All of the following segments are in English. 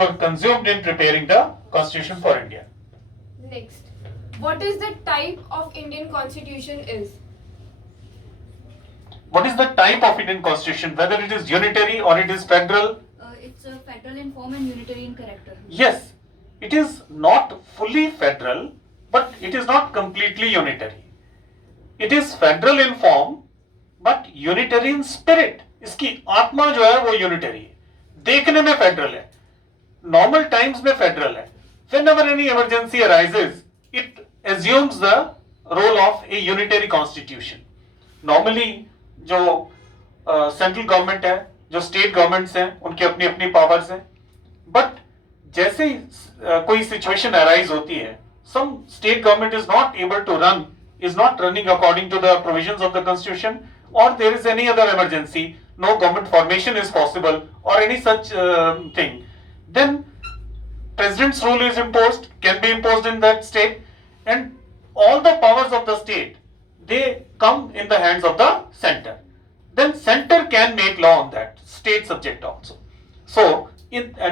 were consumed in preparing the Constitution for India. Next, what is the type of Indian Constitution is? What is the type of Indian Constitution? Whether it is unitary or it is federal? It's a federal in form and unitary in character. Yes, it is not fully federal, but it is not completely unitary. It is federal in form, but unitary in spirit. इसकी आत्मा जो है वो unitary है, देखने में federal है, normal times में फेडरल है. Whenever any emergency arises, it assumes the role of a unitary constitution. Normally जो सेंट्रल गवर्नमेंट है, जो स्टेट गवर्नमेंट्स हैं, उनकी अपनी अपनी पावर्स हैं, बट जैसे ही कोई सिचुएशन अराइज होती है, some state government is not able to run, is not running according to the provisions of the constitution, or there is any other emergency, no government formation is possible, or any such thing, then president's rule is imposed, can be imposed in that state, and all the powers of the state, they come in the hands of the center. Then center can make law on that state subject also. So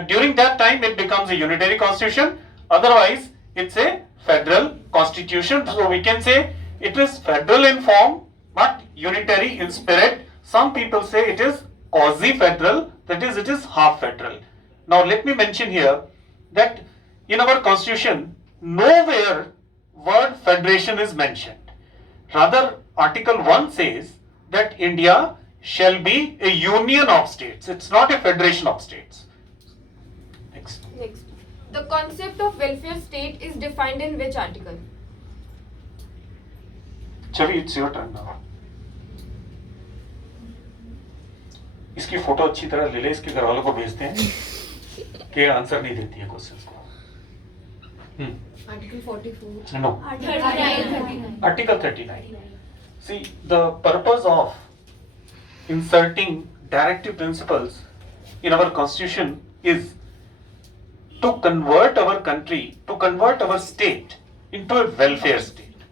during that time it becomes a unitary constitution, otherwise it's a federal constitution. So we can say it is federal in form but unitary in spirit. Some people say it is quasi-federal, that is it is half federal. Now let me mention here that in our constitution nowhere word federation is mentioned. Rather, Article 1 says that India shall be a union of states. It's not a federation of states. Next. Next, the concept of welfare state is defined in which article? Chavi, it's your turn now. इसकी photo अच्छी तरह ले ले, इसके घर वालों को भेजते हैं कि आंसर नहीं देती है क्वेश्चंस को. Article 44. No. Article 39. See, the purpose of inserting directive principles in our constitution is to convert our country, to convert our state into a welfare state.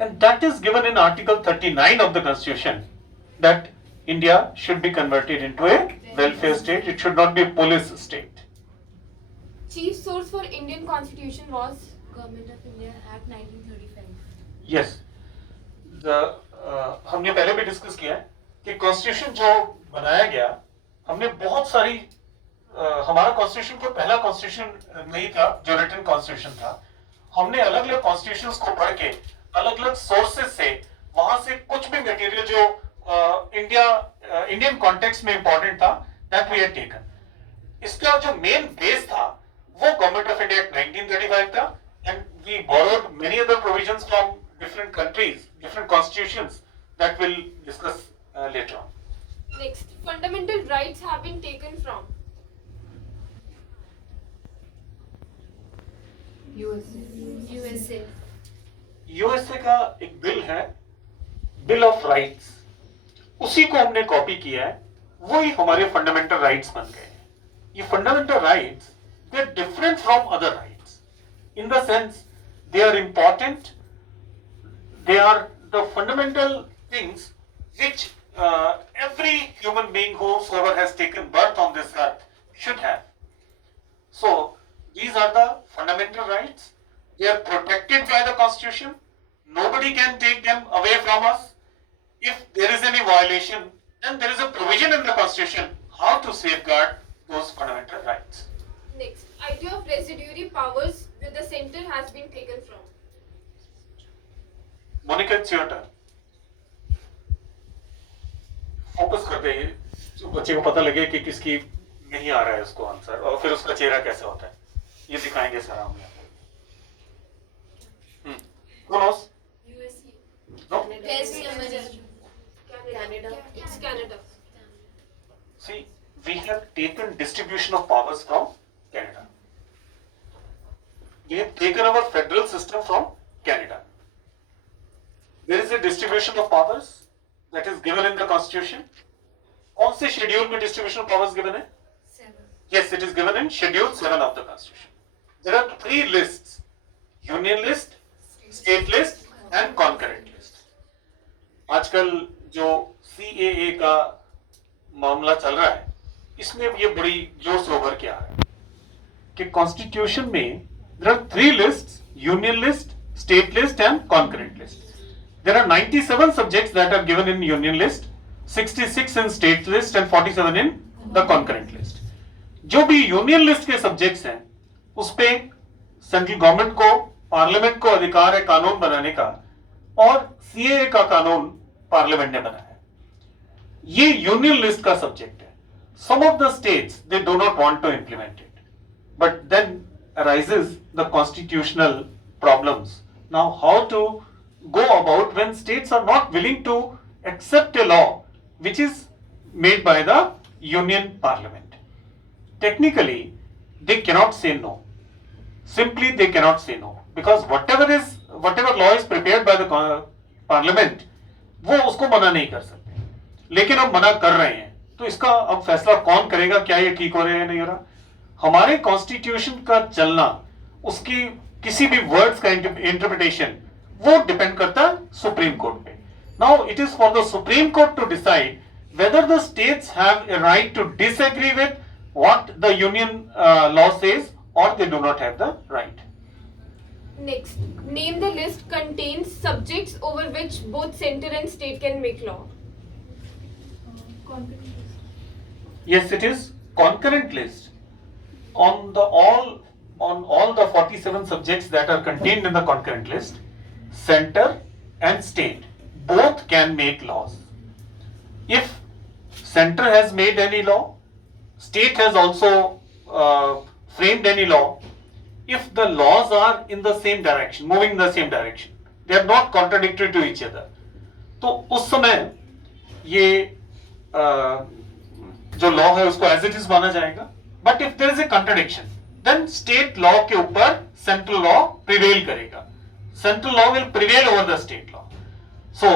And that is given in Article 39 of the constitution, that India should be converted into a welfare state. It should not be a police state. Chief source for Indian Constitution was Government of India Act 1935. Yes. हमने पहले भी discuss किया है कि constitution जो बनाया गया, हमने बहुत सारी हमारा कॉन्स्टिट्यूशन को पहला कॉन्स्टिट्यूशन नहीं था जो रिटन कॉन्स्टिट्यूशन था. हमने अलग अलग कॉन्स्टिट्यूशंस को पढ़ के अलग अलग सोर्सेस से वहां से कुछ भी मटेरियल जो इंडियन कॉन्टेक्स्ट में इंपॉर्टेंट था, दैट वी हैड टेकन. इसका जो मेन बेस था वो गवर्नमेंट ऑफ इंडिया एक्ट 1935 था, and we borrowed many other provisions from different countries, different constitutions that we'll discuss later on. next. Fundamental rights have been taken from USA. USA का एक bill है, bill of rights, उसी को हमने copy किया है, वही हमारे फंडामेंटल राइट्स बन गए. ये fundamental rights they are different from other rights in the sense they are important, they are the fundamental things which every human being whosoever has taken birth on this earth should have. So these are the fundamental rights. They are protected by the constitution. Nobody can take them away from us. If there is any violation, then there is a provision in the constitution how to safeguard those fundamental rights. next. Idea of residuary powers with the center has been taken from Monica, it's your turn. Focus करते हैं जो बच्चे को पता लगे कि किसकी नहीं आ रहा है उसको आंसर, और फिर उसका चेहरा कैसे होता है ये दिखाएंगे सर हम यहाँ. Who knows? USA. No? Canada. It's Canada. See, we have taken distribution of powers from Canada. We have taken our federal system from Canada. There is a distribution of powers that is given in the constitution. कौन से schedule में distribution of powers given है? 7. Yes, it is given in Schedule 7 of the Constitution. There are 3 lists: Union list, State list, and concurrent list. आजकल जो CAA का मामला चल रहा है, इसमें ये बड़ी जोर से उभर के आ रहा है. कि कॉन्स्टिट्यूशन में there are three lists: union list, state list and concurrent list. There are 97 subjects that are given in union list, 66 in state list and 47 in the concurrent list. जो भी यूनियन लिस्ट के subjects हैं उस पे central government को, parliament को अधिकार है कानून बनाने का, और सीएए का कानून पार्लियामेंट ने बनाया है. ये यूनियन लिस्ट का सब्जेक्ट है. Some of the states they do not want to implement it, but then arises the constitutional problems. Now, how to go about when states are not willing to accept a law which is made by the union parliament? Technically, they cannot say no. Simply, they cannot say no, because whatever law is prepared by the parliament, वो उसको मना नहीं कर सकते. लेकिन अब मना कर रहे हैं, तो इसका अब फैसला कौन करेगा, क्या ये ठीक हो रहा है या नहीं हो रहा? हमारे कॉन्स्टिट्यूशन का चलना, उसकी किसी भी वर्ड्स का इंटरप्रिटेशन, वो डिपेंड करता है सुप्रीम कोर्ट पे. Now it is for the Supreme Court to decide whether the states have a right to disagree with what the union law says और they do not have the right. Next, name the list contains subjects over which both center and state can make law. Yes, it is concurrent list. On all the 47 subjects that are contained in the concurrent list, center and state both can make laws. If center has made any law, state has also framed any law, if the laws are in the same direction, moving in the same direction, they are not contradictory to each other, तो उस समय ये जो law है उसको as it is माना जाएगा. But if there is a contradiction, then state law के ऊपर सेंट्रल लॉ प्रिवेल करेगा. Central law will prevail over the state law. So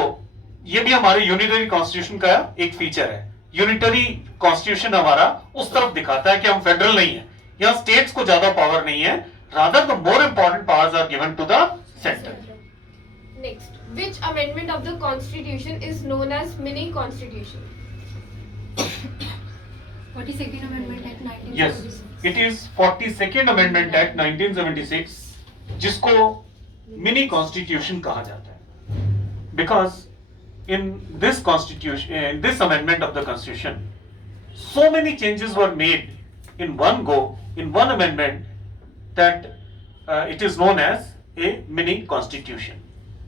ये भी हमारे यूनिटरी कॉन्स्टिट्यूशन का एक फीचर है. यूनिटरी कॉन्स्टिट्यूशन हमारा उस तरफ दिखाता है कि हम फेडरल नहीं है, यहाँ स्टेट्स को ज्यादा पावर नहीं है, rather the more important powers are given to the centre. Next, which amendment of the constitution is known as mini constitution? 42nd Amendment Act 1976. Yes, it is 42nd Amendment Act 1976, जिसको mini constitution कहा जाता है. Because in this constitution, in this amendment of the constitution, so many changes were made in one go, in one amendment, that it is known as a mini constitution.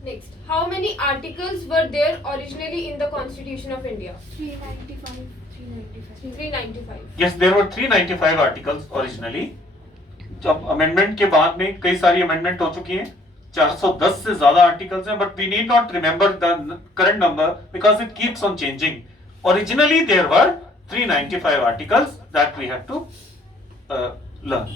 Next, how many articles were there originally in the Constitution of India? 395. Yes, there were 395 articles originally. जब amendment के बाद में कई सारी amendment हो चुकी हैं, 410 से ज्यादा आर्टिकल्स हैं, but we need not remember the current number because it keeps on changing. Originally there were 395 articles that we had to learn.